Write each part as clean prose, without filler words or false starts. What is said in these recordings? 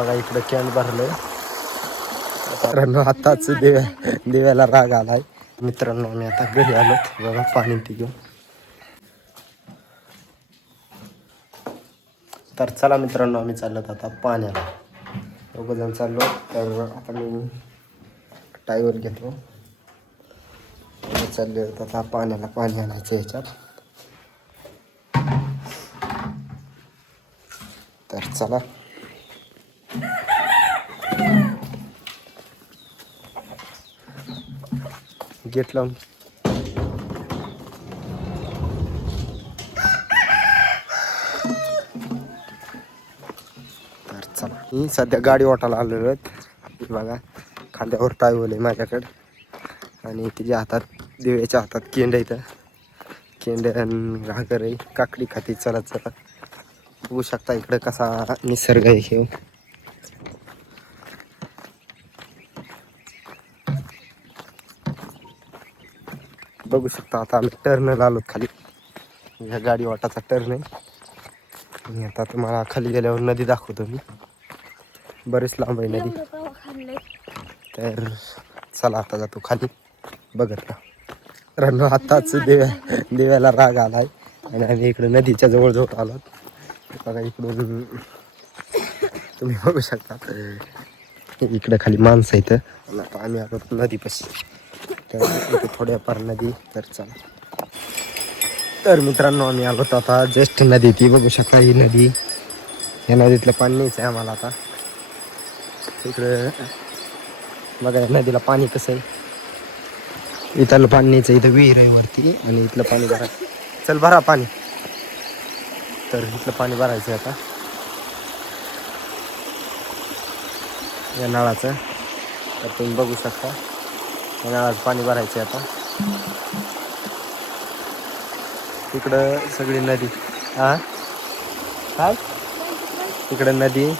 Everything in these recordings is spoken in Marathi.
बघा इकडे कॅन भरलंय मित्रांनो. आताच दिव्याला राग आलाय मित्रांनो. आम्ही आता घरी आलो बघा पाणी ती घेऊन. तर चला मित्रांनो आम्ही चाललो आता पाण्याला. दोघं जण चाललो. तर आता मी टाईवर घेतो. चालले आता पाण्याला पाणी आणायचं ह्याच्यात. तर चला गेट लावून. तर चला मी सध्या गाडी वाटायला आलेलो आहेत बघा. खांद्यावर टायवल आहे माझ्याकडे आणि तिच्या हातात दिव्याच्या हातात केंड आहे. केंड आणि घागर आहे. काकडी खाती चला चला. बघू शकता इकडे कसा निसर्ग आहे हे. बघू शकता आता आम्ही टर्नला आलो खाली. ह्या गाडी वाटाचा टर्न आहे. आणि आता तुम्हाला खाली गेल्यावर नदी दाखवतो मी. बरेच लांब आहे नदी. तर चला आता जातो खाली बघत राहू. आताच दिव्याला राग आलाय आणि आम्ही इकडे नदीच्या जवळ आलो. बघा इकडून तुम्ही बघू शकता इकडे खाली माणसं इथं. आता आम्ही आलो नदीपाशी. तर इथे थोड्याफार नदी. तर चला. तर मित्रांनो आम्ही आलो आता जस्ट नदी ती बघू शकता. ही नदी, या नदीतलं पाणी नाहीच आहे आम्हाला आता. इकडं बघा नदीला पाणी कसं आहे. इथलं पाणी नाहीच, इथं विहीर आहे वरती आणि इथलं पाणी भरा. चल भरा पाणी. तर इथलं पाणी भरायचं आहे आता या नळाचं. तर तुम्ही बघू शकता या नळाचं पाणी भरायचं आहे आता. इकडं सगळी नदी. हा काय इकडं नदी.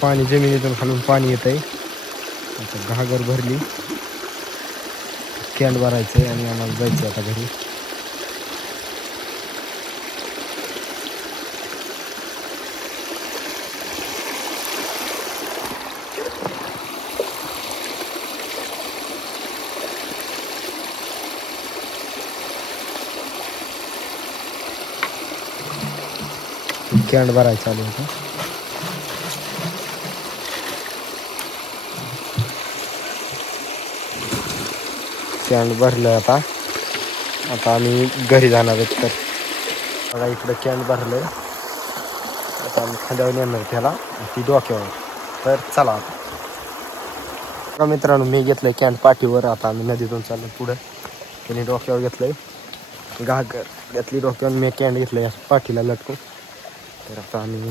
पाणी जमिनीतून खालून पाणी येत आहे. आता घागर भरली. कॅन भरायचं आहे आणि आम्हाला जायचं आता घरी. कॅन भरायचं आलं होतं. कॅन भरलं आता. आता आम्ही घरी जाणार आहेत. तर बघा इकडं कॅन भरलंय. आता आम्ही खांद्यावर येणार त्याला ती डोक्यावर. तर चला आता मित्रांनो मी घेतलंय कॅन पाठीवर. आता आम्ही नदीतून चाललो पुढं. त्याने डोक्यावर घेतलंय घागर घेतली डोक्यावर. मी कॅन घेतलंय पाठीला लटकून. तर आता आम्ही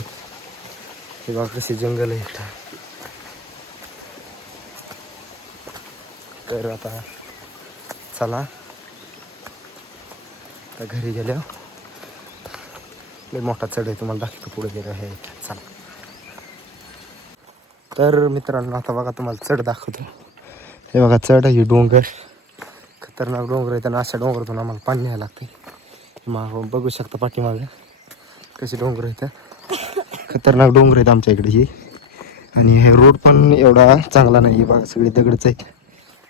हे बघा कशी जंगल आहे इथं. तर आता चला आता घरी गेल्यावर लय मोठा चढ आहे तुम्हाला दाखवतो पुढे गेलं हे. चला. तर मित्रांनो आता बघा तुम्हाला चढ दाखवतो. हे बघा चढ ही डोंगर खतरनाक डोंगर आहे. त्यांना अशा डोंगरातून आम्हाला पाणी न्यायला लागते. मग बघू शकता पाठीमागे कशी डोंगर आहेत. खतरनाक डोंगर आहेत आमच्या इकडे ही. आणि हे रोड पण एवढा चांगला नाही. बघा सगळी दगडच आहेत.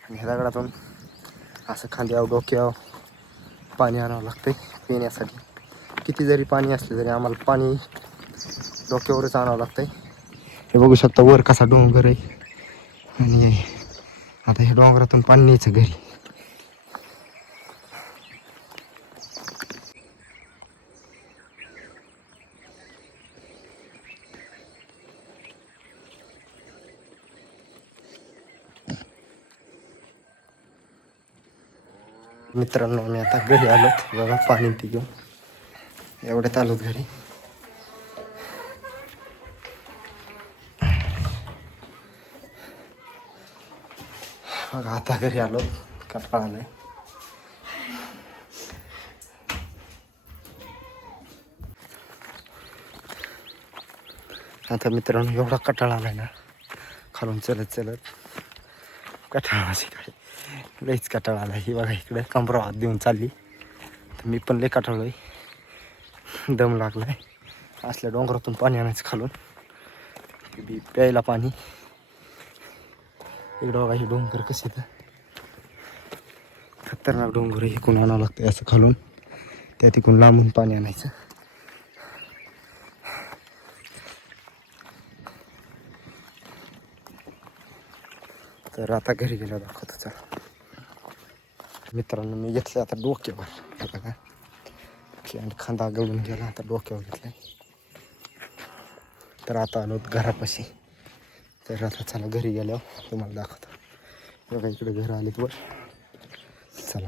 आणि ह्या दगडातून असं खांद्यावर डोक्यावर पाणी आणावं लागतं पिण्यासाठी. किती जरी पाणी असले तरी आम्हाला पाणी डोक्यावरच आणावं लागतंय. हे बघू शकता वर कसा डोंगर आहे. आणि आता हे डोंगरातून पाणी न्यायचं घरी. मित्रांनो आम्ही आता घरी आलोत बघा पाणी ती घेऊन. एवढ्यात आलोत घरी. बघा आता घरी आलो. कंटाळा आलाय. आता मित्रांनो एवढा कंटाळा आलाय ना खालून चलत चलत. कंटाळा काय लईच कटाळा आला. ही बघा इकडे कमरा हात देऊन चालली. तर मी पण लई कटाळलो आहे. दम लागला आहे. असल्या डोंगरातून पाणी आणायचं खालून. प्यायला पाणी. इकडं बघा ही डोंगर कसे तर खतरनाक डोंगर आहे. इकडून आणावं लागतं असं खालून. त्या तिकडून लांबून पाणी आणायचं. तर आता घरी गेलो दाखवतो चला. मित्रांनो मी घेतलं आता डोक्यावर. बघा आणि खांदा गळून गेला. आता डोक्यावर घेतलाय. तर आता आलो घरापाशी. तर आता चला घरी गेल्यावर तुम्हाला दाखवतो. बघा इकडे घर आलेत वर. चला.